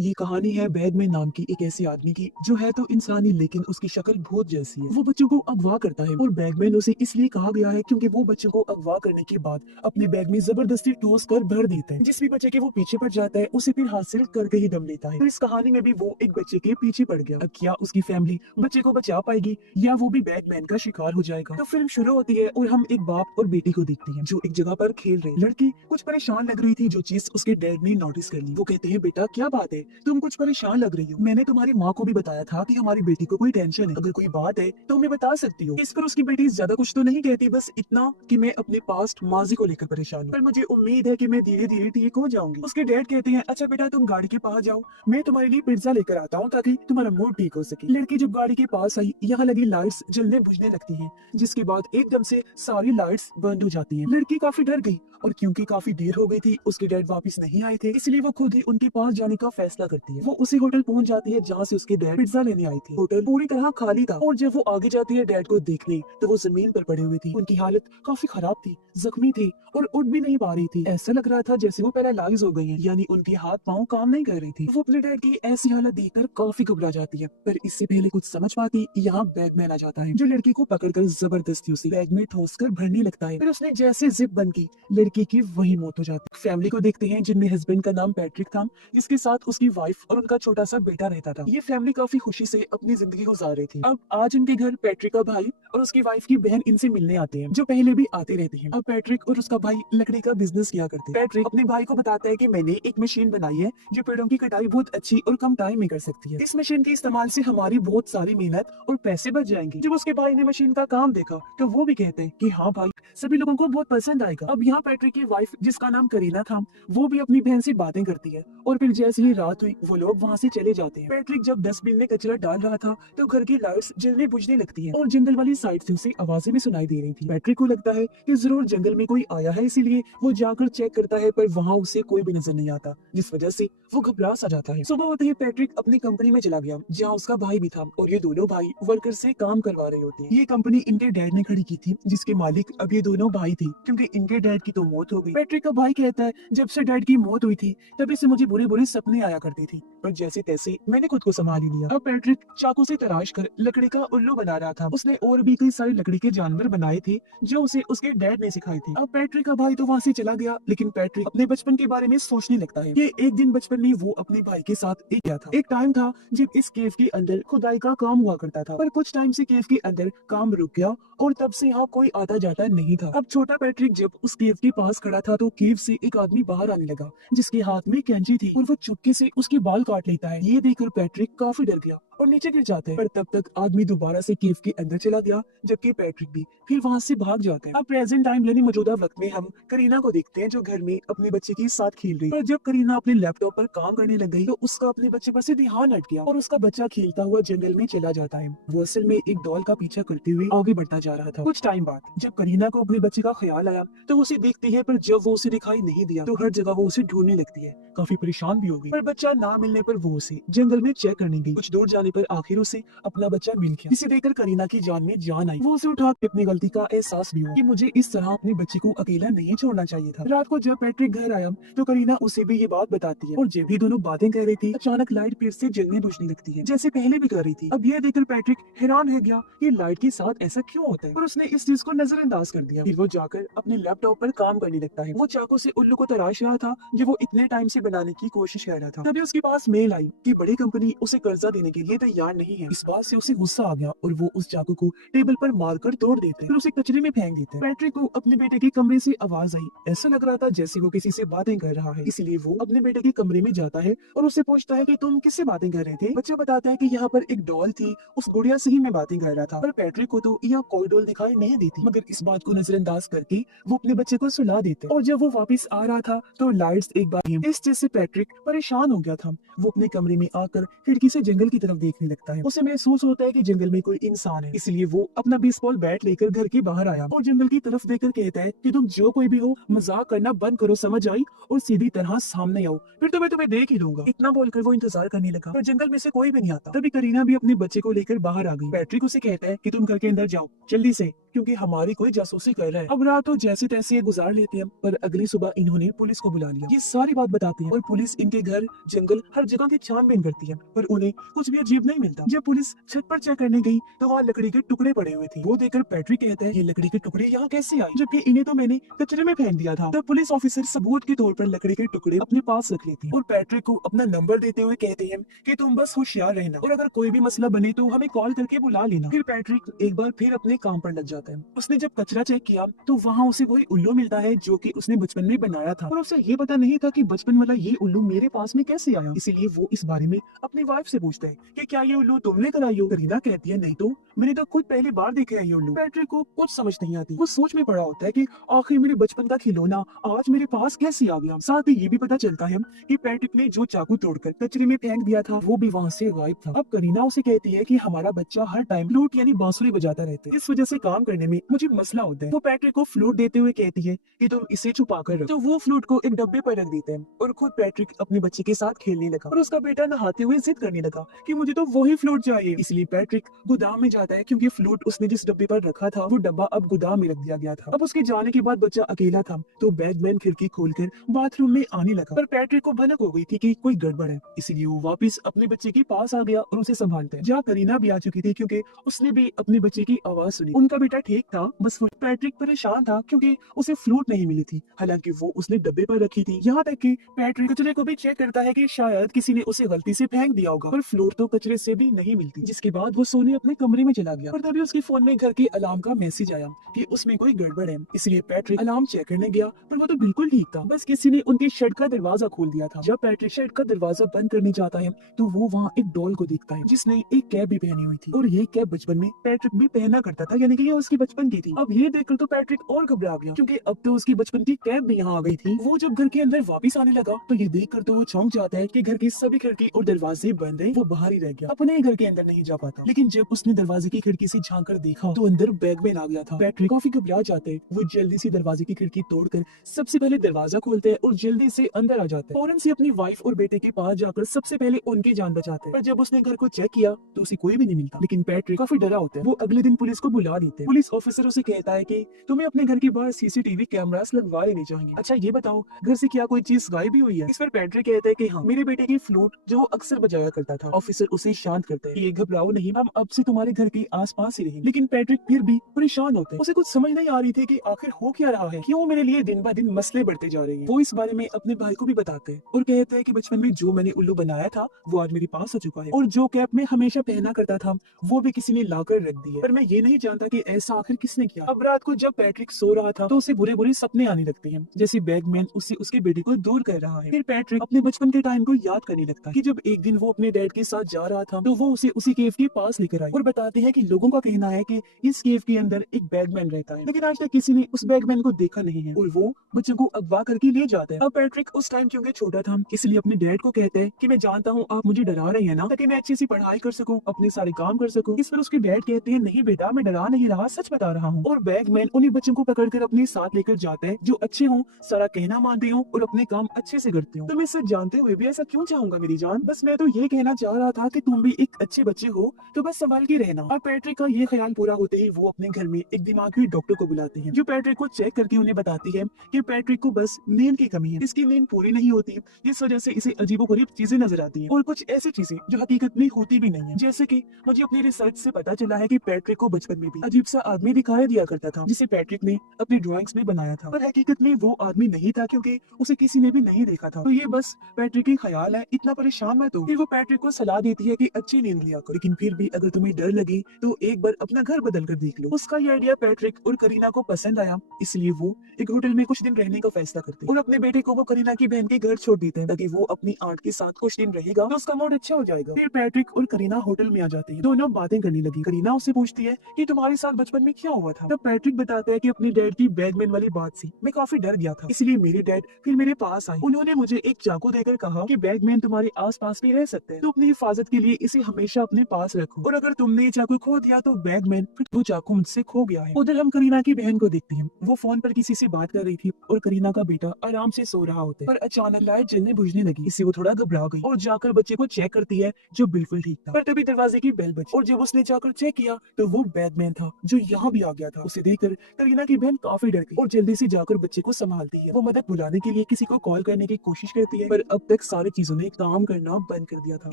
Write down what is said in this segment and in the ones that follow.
ये कहानी है बैगमैन नाम की एक ऐसे आदमी की जो है तो इंसानी लेकिन उसकी शक्ल भूत जैसी है। वो बच्चों को अगवा करता है और बैगमैन उसे इसलिए कहा गया है क्योंकि वो बच्चों को अगवा करने के बाद अपने बैग में जबरदस्ती ठोस कर भर देता है। जिस भी बच्चे के वो पीछे पड़ जाता है उसे फिर हासिल करके ही दम लेता है। तो इस कहानी में भी वो एक बच्चे के पीछे पड़ गया। अब क्या उसकी फैमिली बच्चे को बचा पाएगी या वो भी बैगमैन का शिकार हो जाएगा। तो फिल्म शुरू होती है और हम एक बाप और बेटी को देखते हैं जो एक जगह पर खेल रहे हैं। लड़की कुछ परेशान लग रही थी जो चीज उसके डैड ने नोटिस कर ली। वो कहते हैं बेटा क्या बात है, तुम कुछ परेशान लग रही हो। मैंने तुम्हारी माँ को भी बताया था कि हमारी बेटी को कोई टेंशन है, अगर कोई बात है तो हमें बता सकती हो। इस पर उसकी बेटी ज्यादा कुछ तो नहीं कहती, बस इतना कि मैं अपने पास्ट माजी को लेकर परेशान हूँ, पर मुझे उम्मीद है कि मैं धीरे धीरे ठीक हो जाऊंगी। उसके डैड कहते हैं अच्छा बेटा तुम गाड़ी के पास जाओ, मैं तुम्हारे लिए पिज्जा लेकर आता हूँ ताकि तुम्हारा मूड ठीक हो सके। लड़की जब गाड़ी के पास आई यहाँ लगी लाइट्स जलने बुझने लगती है, जिसके बाद एकदम से सारी लाइट्स बंद हो जाती है। लड़की काफी डर गई और क्योंकि काफी देर हो गई थी उसके डैड वापस नहीं आए थे, इसलिए वो खुद ही उनके पास जाने का फैसला करती है। वो उसी होटल पहुंच जाती है जहाँ से उसके डैड पिज्जा लेने आए थे। होटल पूरी तरह खाली था और जब वो आगे जाती है डैड को देखने तो वो जमीन पर पड़े हुए थे। उनकी हालत काफी खराब थी, जख्मी थी और उठ भी नहीं पा रही थी। ऐसा लग रहा था जैसे वो पैरालाइज हो गई हैं, यानी उनके हाथ पांव काम नहीं कर रही थी। वो अपने डैड की ऐसी हालत देखकर काफी घबरा जाती है, पर इससे पहले कुछ समझ पाती यहाँ बैगमैन आ जाता है जो लड़की को पकड़कर जबरदस्ती उसे बैग में ठोस कर भरने लगता है। फिर उसने जैसे जिप बंद की लड़की की वही मौत हो जाती है। फैमिली को देखते हैं जिनमें हस्बैंड का नाम पैट्रिक था, जिसके साथ उसकी वाइफ और उनका छोटा सा बेटा रहता था। ये फैमिली काफी खुशी से अपनी जिंदगी गुजार रही थी। अब आज उनके घर पैट्रिक का भाई और उसकी वाइफ की बहन इनसे मिलने आते हैं, जो पहले भी आते रहते हैं। अब पैट्रिक और उसका भाई लकड़ी का बिजनेस किया करते हैं। पैट्रिक अपने भाई को बताता है कि मैंने एक मशीन बनाई है जो पेड़ों की कटाई बहुत अच्छी और कम टाइम में कर सकती है। इस मशीन के इस्तेमाल से हमारी बहुत सारी मेहनत और पैसे बच जाएंगे। जब उसके भाई ने मशीन का काम देखा तो वो भी कहते हैं कि हाँ भाई सभी लोगों को बहुत पसंद आएगा। अब यहाँ पैट्रिक की वाइफ जिसका नाम करीना था वो भी अपनी बहन से बातें करती है और फिर जैसे ही रात हुई वो लोग वहाँ से चले जाते हैं। पैट्रिक जब डस्टबिन में कचरा डाल रहा था तो घर की लाइट्स जलने बुझने लगती है और जंगल वाली साइड से उसे आवाजें भी सुनाई दे रही थी। पैट्रिक को लगता है कि जरूर जंगल में कोई आया है, इसीलिए वो जाकर चेक करता है, पर वहाँ उसे कोई भी नजर नहीं आता, जिस वजह से वो घबरा सा जाता है। सुबह होते ही पैट्रिक अपनी कंपनी में चला गया जहाँ उसका भाई भी था और ये दोनों भाई वर्कर से काम करवा रहे होते हैं। ये कंपनी इनके डैड ने खड़ी की थी जिसके मालिक अब ये दोनों भाई थे, क्योंकि इनके डैड की तो मौत हो गई। पैट्रिक का भाई कहता है जब से डैड की मौत हुई थी तभी से मुझे बुरे बुरे सपने आया करती थी, पर जैसे तैसे मैंने खुद को संभाल ही लिया। अब पैट्रिक चाकू से तराश कर लकड़ी का उल्लू बना रहा था। उसने और भी कई सारे लकड़ी के जानवर बनाए थे जो उसे उसके डैड ने सिखाए थे। अब पैट्रिक का भाई तो वहाँ से चला गया, लेकिन पैट्रिक अपने बचपन के बारे में सोचने लगता है कि एक दिन बचपन में वो अपने भाई के साथ एक गया था। एक टाइम था जब इस केव के अंदर खुदाई का काम हुआ करता था, पर कुछ टाइम से केव के अंदर काम रुक गया और तब से यहाँ कोई आता जाता नहीं था। अब छोटा पैट्रिक जब उस केव के पास खड़ा था तो केव से एक आदमी बाहर आने लगा जिसके हाथ में कैंची थी और वो चुपके से उसके बाल काट लेता है। ये देखकर पैट्रिक काफी डर गया और नीचे गिर जाता है, पर तब तक आदमी दोबारा से केव के अंदर चला गया जबकि पैट्रिक भी फिर वहाँ से भाग जाता है। अब प्रेजेंट टाइम यानी मौजूदा वक्त में हम करीना को देखते हैं जो घर में अपने बच्चे के साथ खेल रही है। पर जब करीना अपने लैपटॉप पर काम करने लग गई तो उसका अपने बच्चे पर से ध्यान हट गया और उसका बच्चा खेलता हुआ जंगल में चला जाता है। वो असल में एक डॉल का पीछा करते हुए आगे बढ़ता जा रहा था। कुछ टाइम बाद जब करीना को अपने बच्चे का ख्याल आया तो वो उसे देखती है, पर जब वो उसे दिखाई नहीं दिया तो हर जगह वो उसे ढूंढने लगती है। काफी परेशान भी हो गई, पर बच्चा ना मिलने पर वो उसे जंगल में चेक करने गई। कुछ दूर जाने पर आखिर उसे अपना बच्चा मिल गया, जिसे देखकर करीना की जान में जान आई। वो उसे उठा के अपनी गलती का एहसास भी हुआ कि मुझे इस तरह अपने बच्चे को अकेला नहीं छोड़ना चाहिए था। रात को जब पैट्रिक घर आया तो करीना उसे भी ये बात बताती है और जब भी दोनों बातें कर रही थी अचानक लाइट फिर से जलने बुझने लगती है जैसे पहले भी कर रही थी। अब यह देखकर पैट्रिक हैरान हो गया कि लाइट के साथ ऐसा क्यों होता है, और उसने इस चीज को नजरअंदाज कर दिया। फिर वो जाकर अपने लैपटॉप पर काम करने लगता है। वो चाकू से उल्लू को तराश रहा था जो वो इतने टाइम से बनाने की कोशिश कर रहा था। तभी उसके पास मेल आई कि बड़ी कंपनी उसे कर्जा देने के लिए तैयार नहीं है। इस बात से उसे गुस्सा आ गया और वो उस चाकू को टेबल पर मारकर तोड़ देते फिर उसे कचरे में फेंक देते। पैट्रिक को अपने बेटे के कमरे से आवाज आई, ऐसा लग रहा था जैसे वो किसी से बातें कर रहा है, इसलिए वो अपने बेटे के कमरे में जाता है और उससे पूछता है कि तुम किससे बातें कर रहे थे। बच्चा बताता है कि यहाँ पर एक डॉल थी, उस गुड़िया से ही मैं बातें कर रहा था, पर पैट्रिक को तो यहाँ कोई डॉल दिखाई नहीं देती। मगर इस बात को नजरअंदाज करके वो अपने बच्चे को सुला देते और जब वो वापस आ रहा था तो लाइट्स एक बार इस चीज से पैट्रिक परेशान हो गया था। वो अपने कमरे में आकर खिड़की से जंगल की तरफ देखने लगता है। उसे महसूस होता है कि जंगल में कोई इंसान है, इसलिए वो अपना बेसबॉल बैट लेकर घर के बाहर आया और जंगल की तरफ देखकर कहता है कि तुम जो कोई भी हो मजाक करना बंद करो, समझ आई, और सीधी तरह सामने आओ, फिर तो मैं तुम्हें देख ही लूंगा। इतना बोलकर वो इंतजार करने लगा पर जंगल में से कोई भी नहीं आता। तभी करीना भी अपने बच्चे को लेकर बाहर आ गई। पैट्रिक उसे कहता है कि तुम घर के अंदर जाओ जल्दी से, क्योंकि हमारी कोई जासूसी कर रहा है। अब रात तो जैसे तैसे ये गुजार लेते हैं, पर अगली सुबह इन्होंने पुलिस को बुला लिया। ये सारी बात बताती है और पुलिस इनके घर, जंगल, हर जगह की छानबीन करती है, पर उन्हें कुछ भी अजीब नहीं मिलता। जब पुलिस छत पर चेक करने गई तो वहाँ लकड़ी के टुकड़े पड़े हुए थे। वो देखकर पैट्रिक कहता है, ये लकड़ी के टुकड़े यहाँ कैसे आए, जबकि इन्हें तो मैंने कचरे में फेंक दिया था। तब पुलिस ऑफिसर सबूत के तौर पर लकड़ी के टुकड़े अपने पास रख लेते हैं और पैट्रिक को अपना नंबर देते हुए कहते हैं कि तुम बस होशियार रहना और अगर कोई भी मसला बने तो हमें कॉल करके बुला लेना। फिर पैट्रिक एक बार फिर अपने काम पर लग जाता है। उसने जब कचरा चेक किया तो वहाँ उसे वही उल्लू मिलता है जो कि उसने बचपन में बनाया था, और उसे ये पता नहीं था कि बचपन वाला ये उल्लू मेरे पास में कैसे आया। इसीलिए वो इस बारे में अपनी वाइफ से पूछता है कि क्या ये उल्लू तुमने कराई हो। करीना कहती है, नहीं तो मैंने तो खुद पहली बार देखा है ये उल्लू। पैट्रिक को कुछ समझ नहीं आती। वो सोच में पड़ा होता है कि आखिर मेरे बचपन का खिलौना आज मेरे पास कैसे आ गया। साथ ही ये भी पता चलता है कि पैट्रिक ने जो चाकू तोड़कर कचरे में फेंक दिया था वो भी वहाँ से गायब था। अब करीना उसे कहती है कि हमारा बच्चा हर टाइम फ्लूट यानी बांसुरी बजाता रहता है, इस वजह से काम करने में मुझे मसला होता है। तो पैट्रिक को फ्लूट देते हुए कहती है कि तुम इसे छुपा कर रखो। तो वो फ्लूट को एक डब्बे पर रख देते हैं और खुद पैट्रिक अपने बच्चे के साथ खेलने लगा और उसका बेटा नहाते हुए जिद करने लगा कि मुझे तो वही फ्लूट चाहिए। इसलिए पैट्रिक गोदाम में जाता है क्योंकि फ्लूट उसने जिस डब्बे पर रखा था वो डब्बा अब गोदाम में रख दिया गया था। अब उसके जाने के बाद बच्चा अकेला था तो बैगमैन खिड़की खोलकर बाथरूम में आने लगा, पर पैट्रिक को भनक हो गई थी कि कोई गड़बड़ है, इसलिए वो वापस अपने बच्चे के पास आ गया और उसे संभालता है। जहाँ करीना भी आ चुकी थी क्योंकि उसने भी अपने बच्चे की आवाज सुनी। उनका बेटा ठीक था, बस पैट्रिक परेशान था क्योंकि उसे फ्लूट नहीं मिली थी, हालांकि वो उसने डब्बे पर रखी थी। यहाँ तक कि पैट्रिक कचरे को भी चेक करता है कि शायद किसी ने उसे गलती से फेंक दिया होगा, पर फ्लूट तो कचरे से भी नहीं मिलती। जिसके बाद वो सोने अपने कमरे में चला गया और तभी उसके फोन में घर के अलार्म का मैसेज आया कि उसमें कोई गड़बड़ है। इसलिए पैट्रिक अलार्म चेक करने गया, पर वो तो बिल्कुल ठीक था, बस किसी ने उनके शेड का दरवाजा खोल दिया था। जब पैट्रिक शेड का दरवाजा बंद करने जाता है तो वो वहाँ एक डॉल को देखता है जिसने एक कैप भी पहनी हुई थी, और ये कैप बचपन में पैट्रिक भी पहना करता था, यानी कि ये उसकी बचपन की थी। अब ये देखकर तो पैट्रिक और घबरा गया क्योंकि अब तो उसकी बचपन की कैप भी यहाँ आ गई थी। वो जब घर के अंदर वापस आने लगा तो ये देखकर तो वो चौंक जाता है कि घर की सभी खिड़की और दरवाजे बंद है। वो बाहर ही रह गया, अपने घर के अंदर नहीं जा पाता। लेकिन जब उसने दरवाजे की खिड़की से झांक कर देखा तो अंदर बैगमैन आ गया था। पैट्रिक काफी घबरा जाते हैं। वो जल्दी से दरवाजे की खिड़की तोड़कर सबसे पहले दरवाजा खोलते हैं और जल्दी से अंदर आ जाते हैं। फौरन से अपनी वाइफ और बेटे के पास जाकर सबसे पहले उनकी जान बचाते हैं। पर जब उसने घर को चेक किया तो उसे कोई भी नहीं मिलता। लेकिन पैट्रिक काफी डरा होता है। वो अगले दिन पुलिस को बुला देते हैं। पुलिस ऑफिसर उसे कहता है कि तुम्हें अपने घर के बाहर सीसीटीवी कैमरास लगवा लेने चाहिए। अच्छा ये बताओ, घर से क्या कोई चीज गायब भी हुई है? इस पर पैट्रिक कहता है कि हाँ, मेरे बेटे की फ्लूट जो वो अक्सर बजाया करता था। ऑफिसर उसे शांत करते हैं कि ये घबराओ नहीं, हम अब से तुम्हारे घर के आसपास ही रहेंगे। लेकिन पैट्रिक फिर भी परेशान होते हैं। उसे कुछ समझ नहीं आ रही थी कि आखिर हो क्या रहा है, क्यों मेरे लिए दिन ब दिन मसले बढ़ते जा रहे हैं। वो इस बारे में अपने भाई को भी बताते हैं और कहते हैं कि बचपन में जो मैंने उल्लू बनाया था वो आज मेरे पास आ चुका है, और जो कैप में हमेशा पहना करता था वो भी किसी ने लाकर रख दी है, पर मैं ये नहीं जानता कि ऐसा आखिर किसने किया। अब रात को जब पैट्रिक सो रहा था तो उसे बुरे बुरे सपने आने लगते हैं, जैसे बैगमैन उससे उसके बेटे को दूर कर रहा है। फिर पैट्रिक अपने बचपन के टाइम को याद करने लगता है कि जब एक दिन वो अपने डैड के साथ जा रहा था तो वो उसे उसी केव के पास लेकर आए और बताते हैं कि लोगों का कहना है कि इस केव के अंदर एक बैगमैन रहता है, लेकिन आज तक किसी ने उस बैगमैन को देखा नहीं है और वो बच्चों को अगवा करके ले जाता है। अब पैट्रिक उस टाइम क्योंकि छोटा था इसलिए अपने डैड को कहते हैं कि मैं जानता हूँ आप मुझे डरा रहे हैं ना, ताकि मैं अच्छी सी पढ़ाई कर सकूं, अपने सारे काम कर सकूं। इस पर उसके डैड कहते हैं नहीं बेटा, मैं डरा नहीं रहा, सच बता रहा हूँ। और बैगमैन उन्हीं बच्चों को पकड़कर अपने साथ लेकर जाता है जो अच्छे हों, सारा कहना मानते हो और अपने काम अच्छे से करते हो। तो मैं सच जानते हुए भी ऐसा क्यों चाहूंगा मेरी जान, बस मैं तो ये कहना चाह रहा था कि तुम भी एक अच्छे बच्चे हो तो बस संभाल के रहना। और पैट्रिक का ये ख्याल पूरा होते ही वो अपने घर में एक दिमागी डॉक्टर को बुलाते हैं जो पैट्रिक को चेक करके उन्हें बताती है कि पैट्रिक को बस नींद की कमी है, इसकी नींद पूरी नहीं होती, इस वजह से इसे अजीबोगरीब चीजें नजर आती हैं और कुछ ऐसी चीजें जो हकीकत में होती भी नहीं है। जैसे कि मुझे अपनी रिसर्च से पता चला है कि पैट्रिक को बचपन में भी अजीब सा आदमी दिखाई दिया करता था जिसे पैट्रिक ने अपनी ड्राइंग्स में बनाया था, पर हकीकत में वो आदमी नहीं था क्योंकि उसे किसी ने भी नहीं देखा था। तो ये बस पैट्रिक की ख्याल है, इतना परेशान मत हो। फिर वो पैट्रिक को सलाह देती है कि अच्छी नींद लिया करो, लेकिन फिर भी अगर तुम्हें डर लगे तो एक बार अपना घर बदल कर देख लो। उसका ये आइडिया पैट्रिक और करीना को पसंद आया, इसलिए वो एक होटल में कुछ दिन रहने का फैसला करते हैं और अपने बेटे को वो करीना की बहन के घर छोड़ देते हैं ताकि वो अपनी आंट के साथ कुछ दिन रहेगा तो उसका मूड अच्छा हो जाएगा। फिर पैट्रिक और करीना होटल में आ जाते हैं, दोनों बातें करने लगी। करीना उससे पूछती है कि तुम्हारे साथ बचपन में क्या हुआ था। तब पैट्रिक बताता है कि अपने डैड की बैगमैन वाली बात से मैं काफी डर गया था, इसलिए मेरे डैड फिर मेरे पास आए। उन्होंने मुझे एक चाकू देकर कहा कि बैगमैन तुम्हारे आस पास भी रह सकते हैं, तो अपनी हिफाजत के लिए इसे हमेशा अपने पास रखो, और अगर तुमने ये चाकू खो दिया तो बैगमैन फिर वो चाकू मुझसे खो गया है। उधर हम करीना की बहन को देखते हैं, वो फोन पर किसी से बात कर रही थी और करीना का बेटा आराम से सो रहा होता है, पर अचानक लाइट जलने बुझने लगी, इससे वो थोड़ा घबरा गई और जाकर बच्चे को चेक करती है जो बिल्कुल ठीक था। पर तभी दरवाजे की बेल बजी और जब उसने जाकर चेक किया तो वो बैगमैन था जो यहाँ भी आ गया था। उसे देखकर करीना की बहन काफी डर गई और जल्दी से जाकर बच्चे को संभालती है। वो मदद बुलाने के लिए किसी को कॉल करने की कोशिश करती है, पर अब तक सारी चीजों ने काम करना बंद कर दिया था।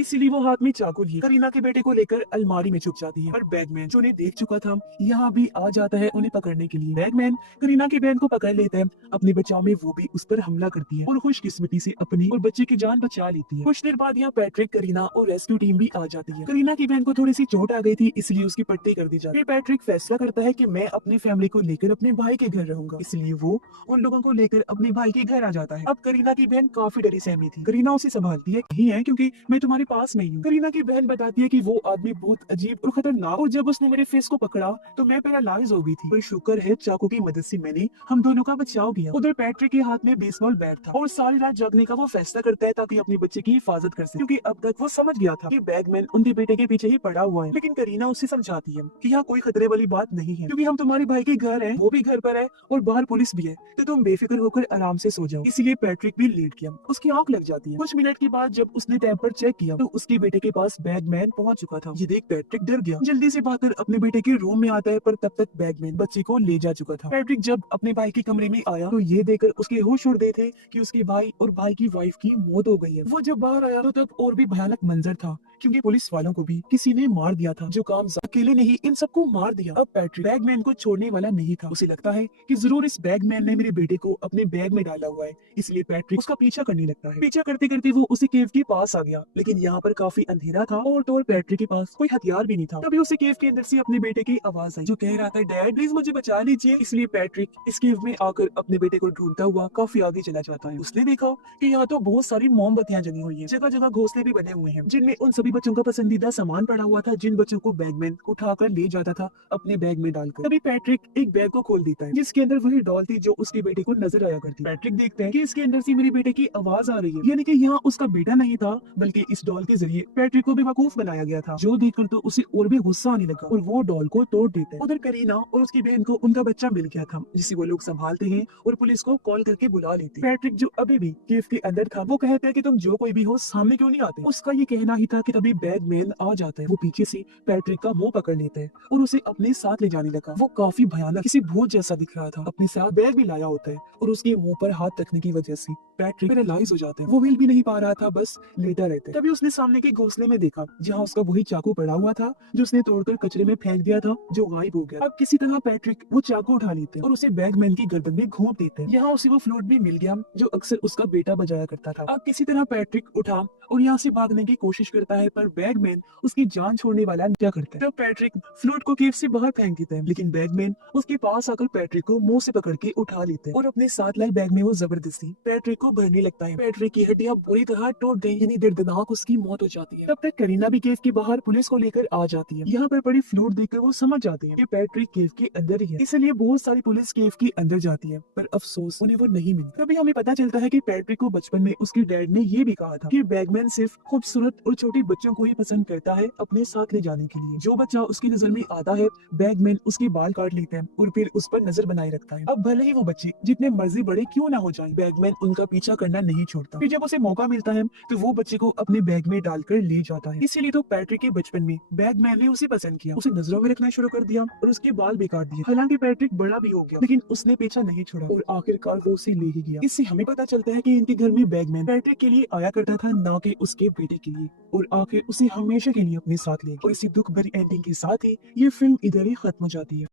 इसीलिए वो हाथ में चाकू लिए करीना के बेटे को लेकर अलमारी में छुप जाती है। और बैगमैन जो उन्हें देख चुका था यहाँ भी आ जाता है उन्हें पकड़ने के लिए। बैगमैन करीना की बहन को पकड़ लेता है। अपने बचाव में वो भी उस पर हमला करती है और खुशकिस्मती से अपनी और बच्चे की जान बचा लेती है। कुछ देर बाद यहाँ पैट्रिक, करीना और रेस्क्यू टीम भी आ जाती है। करीना की बहन को थोड़ी सी चोट आ गई थी, इसलिए उसकी पट्टी कर दी जाती है। फिर पैट्रिक फैसला करता है कि मैं अपनी फैमिली को लेकर अपने भाई के घर रहूंगा, इसलिए वो उन लोगों को लेकर अपने भाई के घर आ जाता है। अब करीना की बहन काफी डरी सहमी थी। करीना उसे संभालती है, यही है क्योंकि मैं तुम्हारे पास में ही हूँ। करीना की बहन बताती है कि वो आदमी बहुत अजीब और खतरनाक, और जब उसने मेरे फेस को पकड़ा तो मैं पैरालाइज हो गई थी, पर शुक्र है चाकू की मदद से मैंने हम दोनों का बचाव किया। उधर पैट्रिक के हाथ में बेसबॉल बैट था और सारी रात जागने का वो फैसला करता है ताकि अपने बच्चे की हिफाजत कर सके, क्योंकि अब तक वो समझ गया था कि बैगमैन उनके बेटे के पीछे ही पड़ा हुआ है। लेकिन करीना उससे समझाती है कि यहाँ कोई खतरे वाली बात नहीं है, क्योंकि हम तुम्हारे भाई के घर हैं, वो भी घर पर है और बाहर पुलिस भी है, तो तुम बेफिक्र होकर आराम से सो जाओ। इसीलिए पैट्रिक भी लेट गया। उसकी आंख लग जाती है। कुछ मिनट के बाद जब उसने टैब पर चेक किया तो उसके बेटे के पास बैगमैन पहुंच चुका था। ये देख पैट्रिक डर गया, जल्दी से भागकर अपने बेटे के रूम में आता है, पर तब तक बैगमैन बच्चे को ले जा चुका था। पैट्रिक जब अपने भाई के कमरे में आया तो ये देखकर उसके होश उड़ गए थे कि उसके भाई और भाई की वाइफ की मौत हो गई है। वो जब बाहर आया तो तब और भी भयानक मंजर था, क्योंकि पुलिस वालों को भी किसी ने मार दिया था। जो काम अकेले ने ही इन सबको मार दिया। अब पैट्रिक बैगमैन को छोड़ने वाला नहीं था। उसे लगता है कि जरूर इस बैगमैन ने मेरे बेटे को अपने बैग में डाला हुआ है, इसलिए पैट्रिक उसका पीछा करने लगता है। पीछा करते करते वो उसी केव के पास आ गया, लेकिन यहाँ पर काफी अंधेरा था और तो और पैट्रिक के पास कोई हथियार भी नहीं था। तभी उसे केव के अंदर से अपने बेटे की आवाज आई, जो कह रहा था, डैड प्लीज मुझे बचा लीजिए। इसलिए पैट्रिक इस केव में आकर अपने बेटे को ढूंढता हुआ काफी आगे चला जाता है। उसने देखा कि यहाँ तो बहुत सारी मोमबत्तियां जली हुई हैं, जगह जगह घोंसले भी बने हुए हैं, जिनमें उन सभी बच्चों का पसंदीदा सामान पड़ा हुआ था, जिन बच्चों को बैगमैन उठाकर ले जाता था अपने बैग में डालकर। तभी पैट्रिक एक बैग को खोल देता है, जिसके अंदर वही डॉल थी जो उसके बेटे को नजर आया करती। पैट्रिक देखता है कि इसके अंदर से मेरे बेटे की आवाज आ रही है, यानी कि यहाँ उसका बेटा नहीं था, बल्कि इस डॉल के जरिए पैट्रिक को बेवकूफ बनाया गया था। जो देखकर तो उसे और भी गुस्सा आने लगा और वो डॉल को तोड़ देता है। उधर करीना और उसकी बहन को उनका बच्चा मिल गया था, जिसे वो लोग संभालते हैं और पुलिस को कॉल करके बुला लेते। पैट्रिक जो अभी भी केव के अंदर था, वो कहता है कि तुम जो कोई भी हो सामने क्यों नहीं आते। उसका ये कहना ही था कि तभी बैगमैन आ जाता है। वो पीछे से पैट्रिक का मुंह पकड़ लेता है और उसे अपने साथ ले जाने लगा। वो काफी भयानक किसी भूत जैसा दिख रहा था। अपने साथ बैग भी लाया होता है और उसके मुंह पर हाथ रखने की वजह से पैट्रिक पैरालाइज हो जाता है। वो हिल भी नहीं पा रहा था, बस लेटा रहता है। तभी उसने सामने के घोंसले में देखा जहाँ उसका वही चाकू पड़ा हुआ था जो उसने तोड़कर कचरे में फेंक दिया था, जो गायब हो गया। अब किसी तरह पैट्रिक वो चाकू उठा लेते हैं और उसे बैगमैन की गर्दन में घोंप देते हैं। यहाँ उसे वो फ्लूट भी मिल गया जो अक्सर उसका बेटा बजाया करता था। अब किसी तरह पैट्रिक उठा और यहाँ से भागने की कोशिश करता है, पर बैगमैन उसकी जान छोड़ने वाला क्या करता है। तब पैट्रिक फ्लूट को केव से बाहर फेंक देता है, लेकिन बैगमैन उसके पास आकर पैट्रिक को मुंह से पकड़ के उठा लेते हैं और अपने साथ लाए बैग में वो जबरदस्ती पैट्रिक को भरने लगता है। पैट्रिक की हड्डियां बुरी तरह टूट गई, यानी दर्दनाक उसकी मौत हो जाती है। तब तक करीना भी केव के बाहर पुलिस को लेकर आ जाती है। यहाँ पर पड़ी फ्लूट देखकर वो समझ जाते हैं कि पैट्रिक केव के अंदर ही है, इसलिए बहुत सारी पुलिस केव के अंदर जाती है, पर अफसोस उन्हें वो नहीं मिली। तभी हमें पता चलता है कि पैट्रिक को बचपन में उसके डैड ने ये भी कहा था कि बैगमैन सिर्फ खूबसूरत और छोटे बच्चों को ही पसंद करता है अपने साथ ले जाने के लिए। जो बच्चा उसकी नजर में आता है, बैगमैन उसके बाल काट लेता है और फिर उस पर नजर बनाए रखता है। अब भले ही वो बच्चे जितने मर्जी बड़े क्यों ना हो जाएं, बैगमैन उनका पीछा करना नहीं छोड़ता। फिर जब उसे मौका मिलता है तो वो बच्चे को अपने बैग में डालकर ले जाता है। इसीलिए तो पैट्रिक के बचपन में बैगमैन ने उसे पसंद किया, उसे नजरों में रखना शुरू कर दिया और उसके बाल भी काट दिए। हालांकि पैट्रिक बड़ा भी हो गया, लेकिन उसने पीछा नहीं छोड़ा और आखिरकार वो उसे ले ही गया। इससे हमें पता चलता है कि इनके घर में बैगमैन पैट्रिक के लिए आया करता था, ना कि उसके बेटे के लिए, और आखिर उसे हमेशा के लिए अपने साथ ले गया। और इसी दुख भरी एंडिंग के साथ ही ये फिल्म इधर ही खत्म हो जाती है।